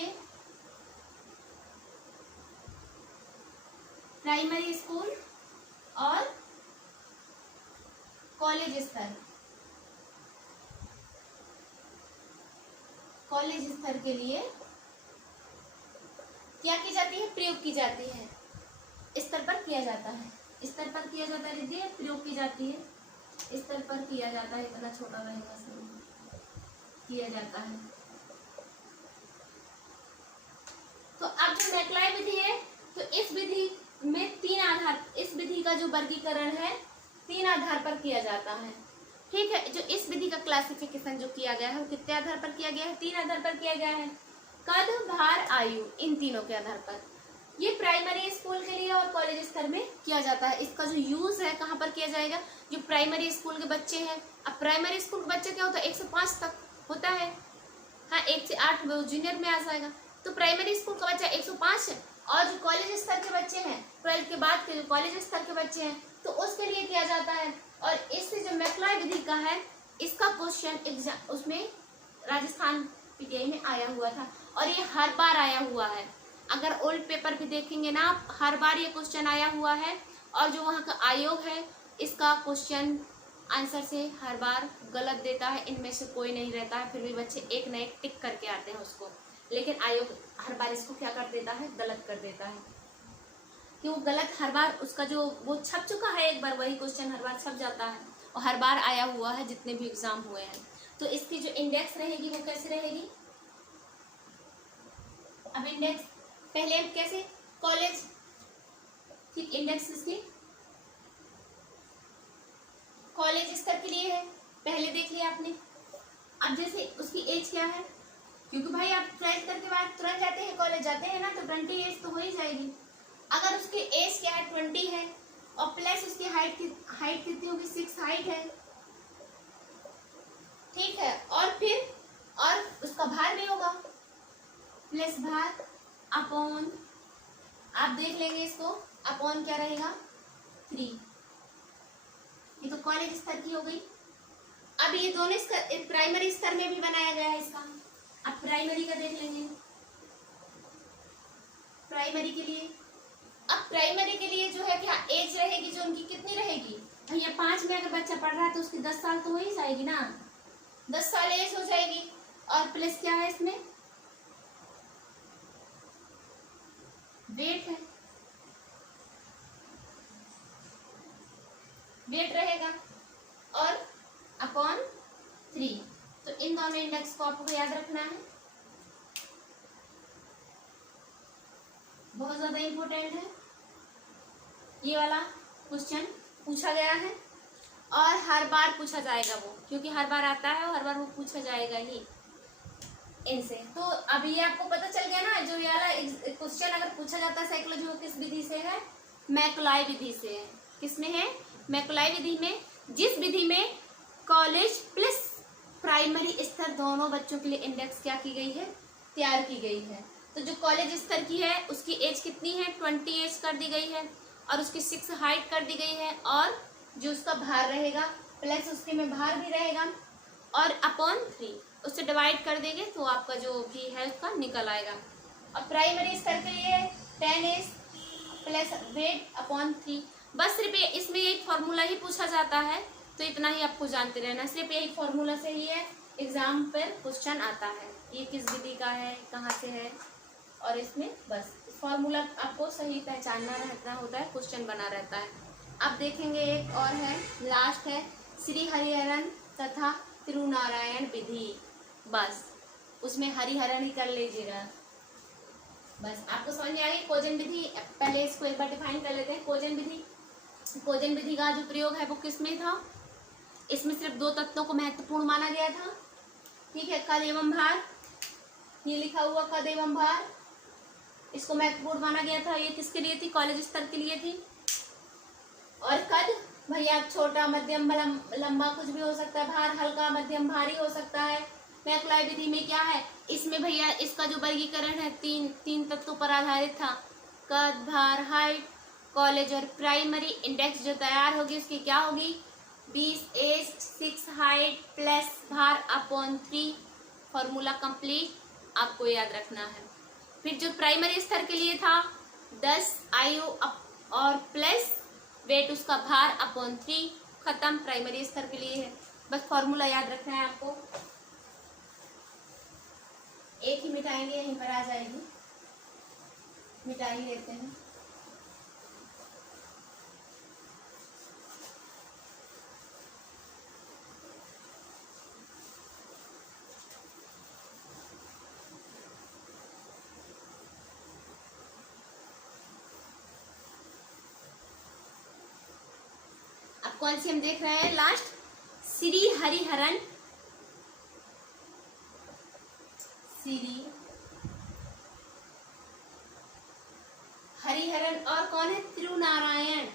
प्राइमरी स्कूल और कॉलेज स्तर, कॉलेज स्तर के लिए क्या की जाती है, प्रयोग की जाती है, स्तर पर किया जाता है। स्तर पर किया जाता है दीदी, प्रयोग की जाती है, स्तर पर किया जाता है। इतना छोटा रहेगा किया जाता है। तो अब जो मैकलॉय विधि है तो इस विधि में तीन आधार, इस विधि का जो वर्गीकरण है तीन आधार पर किया जाता है। ठीक है, जो इस विधि का क्लासिफिकेशन जो किया गया है वो कितने आधार पर किया गया है, तीन आधार पर किया गया है, कद, भार, आयु, इन तीनों के आधार पर। ये प्राइमरी स्कूल के लिए और कॉलेज स्तर में किया जाता है। इसका जो यूज है कहाँ पर किया जाएगा, जो प्राइमरी स्कूल के बच्चे हैं। अब प्राइमरी स्कूल के बच्चे क्या होता है 1 से 5 तक होता है, हाँ 1 से 8 वो जूनियर में आ जाएगा। तो प्राइमरी स्कूल का बच्चा 105 है और जो कॉलेज स्तर के बच्चे हैं 12 के बाद के जो कॉलेज स्तर के बच्चे हैं तो उसके लिए किया जाता है। और इससे जो मैकलॉय विधि का है इसका क्वेश्चन एग्जाम उसमें राजस्थान पीटीआई में आया हुआ था और ये हर बार आया हुआ है। अगर ओल्ड पेपर भी देखेंगे ना आप, हर बार ये क्वेश्चन आया हुआ है। और जो वहाँ का आयोग है इसका क्वेश्चन आंसर से हर बार गलत देता है, इनमें से कोई नहीं रहता है, फिर भी बच्चे एक न एक टिक करके आते हैं उसको। लेकिन आयोग हर बार इसको क्या कर देता है, गलत कर देता है कि वो गलत हर बार उसका जो वो छप चुका है एक बार, वही क्वेश्चन हर बार छप जाता है और हर बार आया हुआ है जितने भी एग्जाम हुए हैं। तो इसकी जो इंडेक्स रहेगी वो कैसे रहेगी? अब इंडेक्स पहले हम कैसे, कॉलेज, ठीक, इंडेक्स इसकी कॉलेज स्तर के लिए है, पहले देख लिया आपने। अब जैसे उसकी एज क्या है, क्योंकि भाई आप 12th करके बाद तुरंत जाते हैं कॉलेज जाते हैं ना, तो 20 एज तो हो ही जाएगी। अगर उसकी एज क्या है 20 है और प्लस उसकी हाइट कितनी होगी 6 हाइट है, ठीक है, और फिर और उसका भार भी होगा, प्लस भार अपॉन, आप देख लेंगे इसको, अपॉन क्या रहेगा 3। ये तो कॉलेज स्तर की हो गई। अब ये दोनों प्राइमरी स्तर में भी बनाया गया है इसका। अब प्राइमरी का देख लेंगे, प्राइमरी के लिए, अब प्राइमरी के लिए जो है क्या एज रहेगी, जो उनकी कितनी रहेगी भैया, 5 में अगर बच्चा पढ़ रहा है तो उसकी 10 साल तो हो ही जाएगी ना, 10 साल एज हो जाएगी। और प्लस क्या है इसमें, वेट है, वेट रहेगा, और अपॉन 3। तो इन दोनों इंडेक्स को आपको याद रखना है, बहुत ज्यादा इंपॉर्टेंट है। ये वाला क्वेश्चन पूछा गया है और हर बार पूछा जाएगा वो, क्योंकि हर बार आता है और हर बार वो पूछा जाएगा ही इनसे। तो अब ये आपको पता चल गया ना, जो ये वाला क्वेश्चन अगर पूछा जाता है साइकोलॉजी वो किस विधि से है, मैकॉले विधि से है। किसमें है, मैकॉले विधि में, जिस विधि में कॉलेज प्लस प्राइमरी स्तर दोनों बच्चों के लिए इंडेक्स क्या की गई है, तैयार की गई है। तो जो कॉलेज स्तर की है उसकी एज कितनी है 20 एज कर दी गई है, और उसकी 6 हाइट कर दी गई है, और जो उसका भार रहेगा प्लस उसके में भार भी रहेगा, और अपॉन 3 उससे डिवाइड कर देंगे तो आपका जो भी है उसका निकल आएगा। और प्राइमरी स्तर के लिए 10 एज प्लस वेट अपॉन 3। बस सिर्फ इसमें यही फॉर्मूला ही पूछा जाता है, तो इतना ही आपको जानते रहना, सिर्फ यही फॉर्मूला से ही है एग्जाम पर क्वेश्चन आता है, ये किस विधि का है, कहाँ से है, और इसमें बस फॉर्मूला आपको सही पहचानना रहता होता है, क्वेश्चन बना रहता है। अब देखेंगे एक और है, लास्ट है श्री हरिहरन तथा तिरुनारायण विधि, बस उसमें हरिहरन ही कर लीजिएगा। बस आपको समझ में आ गई कोजन विधि। पहले इसको एक बार डिफाइन कर लेते हैं। कोजन विधि, कोजन विधि का जो प्रयोग है वो किसमें था, इसमें सिर्फ 2 तत्वों को महत्वपूर्ण माना गया था, ठीक है, कद एवं भार, ये लिखा हुआ कद एवं भार, इसको महत्वपूर्ण माना गया था। ये किसके लिए थी, कॉलेज स्तर के लिए थी। और कद भैया छोटा मध्यम लंबा कुछ भी हो सकता है, भार हल्का मध्यम भारी हो सकता है। मैकॉले विधि में क्या है, इसमें भैया इसका जो वर्गीकरण है तीन तत्वों पर आधारित था, कद भार हाइट। कॉलेज और प्राइमरी इंडेक्स जो तैयार होगी उसकी क्या होगी, 20 एज 6 हाइट प्लस भार अपॉन 3। फॉर्मूला कंप्लीट, आपको याद रखना है। फिर जो प्राइमरी स्तर के लिए था 10 आयु और प्लस वेट उसका भार अपॉन 3, खत्म, प्राइमरी स्तर के लिए है। बस फॉर्मूला याद रखना है आपको। एक ही मिटाएंगे, यहीं पर आ जाएगी, मिटा ही लेते हैं। अब कौन सी हम देख रहे हैं, लास्ट श्री हरिहरन, श्री हरिहरन और कौन है, तिरुनारायण,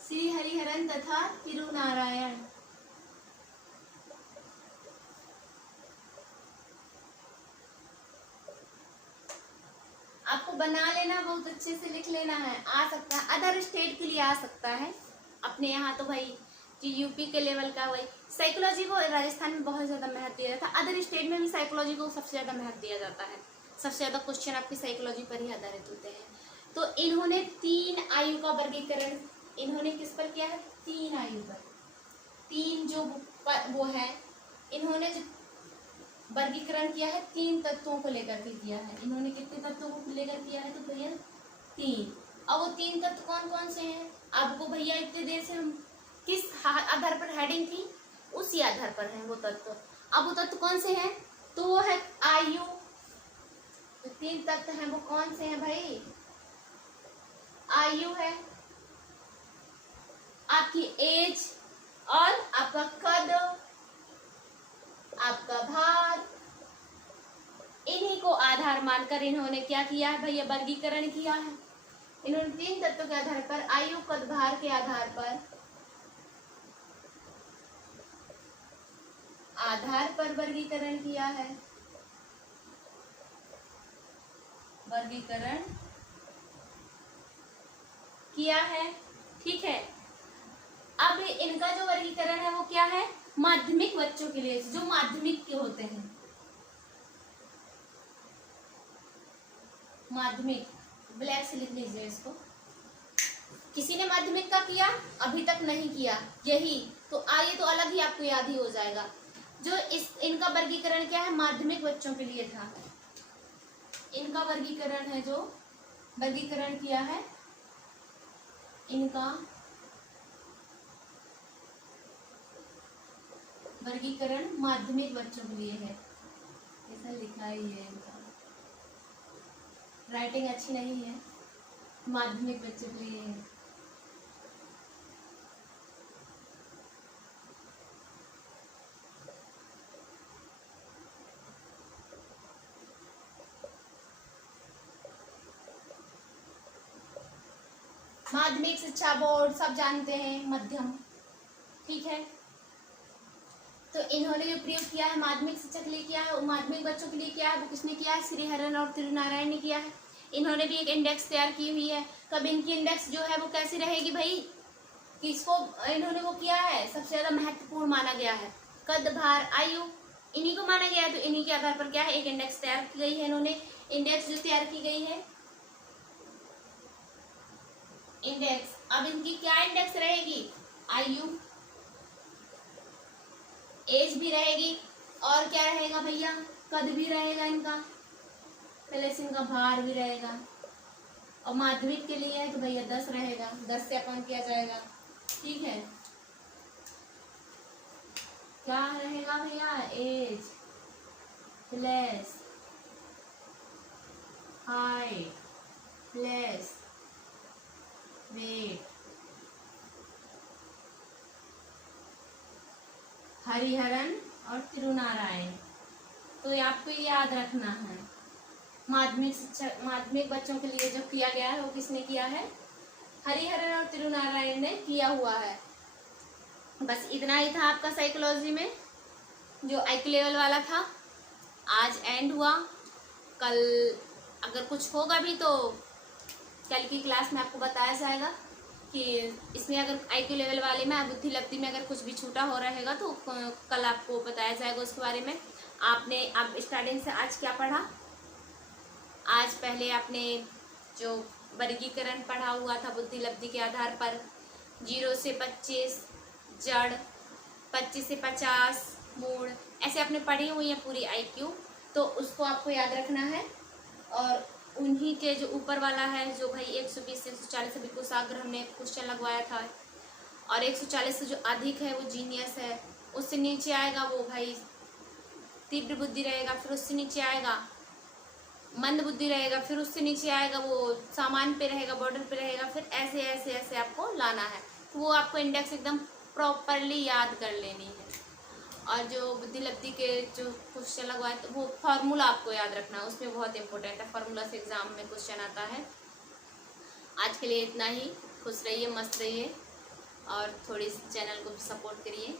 श्री हरिहरन तथा तिरुनारायण। आपको बना लेना, बहुत अच्छे से लिख लेना है, आ सकता है अदर स्टेट के लिए आ सकता है, अपने यहाँ तो भाई जो यूपी के लेवल का, वही साइकोलॉजी को राजस्थान में बहुत ज़्यादा महत्व दिया जाता है, अदर स्टेट में भी साइकोलॉजी को सबसे ज़्यादा महत्व दिया जाता है, सबसे ज़्यादा क्वेश्चन आपकी साइकोलॉजी पर ही आधारित होते हैं। तो इन्होंने 3 आयु का वर्गीकरण इन्होंने किस पर किया है, 3 आयु पर, 3 जो वो है, इन्होंने जो वर्गीकरण किया है 3 तत्वों को लेकर के किया है। इन्होंने कितने तत्वों को लेकर किया है, तो भैया 3। अब वो 3 तत्व कौन कौन से हैं, आपको भैया इतने देर से हम किस आधार पर हेडिंग थी, उसी आधार पर है वो तत्व। अब वो तत्व कौन से हैं, तो वो है आयु। जो 3 तत्व हैं वो कौन से हैं भाई, आयु है, आपकी एज और आपका कद, आपका भार। इन्हीं को आधार मानकर इन्होंने क्या किया है भैया, वर्गीकरण किया है। इन्होंने 3 तत्वों के आधार पर, आयु कद भार के आधार पर वर्गीकरण किया है, वर्गीकरण किया है। ठीक है, अब इनका जो वर्गीकरण है वो क्या है, माध्यमिक बच्चों के लिए, जो माध्यमिक के होते हैं, माध्यमिक, ब्लैक से लिख लीजिए इसको। किसी ने माध्यमिक का किया, अभी तक नहीं किया, यही तो आइए तो अलग ही आपको याद ही हो जाएगा। जो इनका वर्गीकरण क्या है, माध्यमिक बच्चों के लिए था। इनका वर्गीकरण है, जो वर्गीकरण किया है, इनका वर्गीकरण माध्यमिक बच्चों के लिए है। ऐसा लिखा ही है, इनका राइटिंग अच्छी नहीं है, माध्यमिक बच्चों के लिए है। माध्यमिक शिक्षा बोर्ड सब जानते हैं, मध्यम। ठीक है, तो इन्होंने जो प्रयोग किया है माध्यमिक शिक्षा के लिए किया है, माध्यमिक बच्चों के लिए किया है, वो किसने किया है, श्रीहरन और तिरुनारायण ने किया है। इन्होंने भी एक इंडेक्स तैयार की हुई है। कब इनकी इंडेक्स जो है वो कैसी रहेगी भाई, किसको इन्होंने वो किया है, सबसे ज्यादा महत्वपूर्ण माना गया है, कद भार आयु, इन्हीं को माना गया है। तो इन्हीं के आधार पर क्या है, एक इंडेक्स तैयार की गई है। इन्होंने इंडेक्स जो तैयार की गई है, इंडेक्स, अब इनकी क्या इंडेक्स रहेगी, आयु, एज भी रहेगी, और क्या रहेगा भैया, कद भी रहेगा इनका, पहले से इनका भार भी रहेगा। और माध्यमिक के लिए है तो भैया 10 रहेगा, 10 से अपॉन किया जाएगा। ठीक है, क्या रहेगा भैया, age plus height plus weight, Hariharan और तिरुनारायण। तो ये आपको याद रखना है, माध्यमिक शिक्षा, माध्यमिक बच्चों के लिए जो किया गया है वो किसने किया है, हरिहरन और तिरुनारायण ने किया हुआ है। बस इतना ही था आपका साइकोलॉजी में, जो IQ लेवल वाला था। आज एंड हुआ, कल अगर कुछ होगा भी तो कल की क्लास में आपको बताया जाएगा कि इसमें अगर IQ लेवल वाले में, बुद्धि लब्धि में अगर कुछ भी छूटा हो रहेगा तो कल आपको बताया जाएगा उसके बारे में। आप स्टार्टिंग से आज क्या पढ़ा, आज पहले आपने जो वर्गीकरण पढ़ा हुआ था बुद्धि लब्धि के आधार पर, 0 से 25 जड़, 25 से 50 मूड, ऐसे आपने पढ़ी हुई है पूरी IQ, तो उसको आपको याद रखना है। और उन्हीं के जो ऊपर वाला है, जो भाई 120 से 140 सभी कुशाग्र हमने क्वेश्चन लगवाया था, और 140 से जो अधिक है वो जीनियस है, उससे नीचे आएगा वो भाई तीव्र बुद्धि रहेगा, फिर उससे नीचे आएगा मंद बुद्धि रहेगा, फिर उससे नीचे आएगा वो सामान्य पे रहेगा, बॉर्डर पे रहेगा, फिर ऐसे ऐसे ऐसे आपको लाना है। तो वो आपको इंडेक्स एकदम प्रॉपरली याद कर लेनी है। और जो बुद्धि लब्धि के जो क्वेश्चन लगवाए तो वो फार्मूला आपको याद रखना है, उसमें बहुत इंपॉर्टेंट है, फार्मूला से एग्जाम में क्वेश्चन आता है। आज के लिए इतना ही, खुश रहिए, मस्त रहिए, और थोड़ी चैनल को सपोर्ट करिए।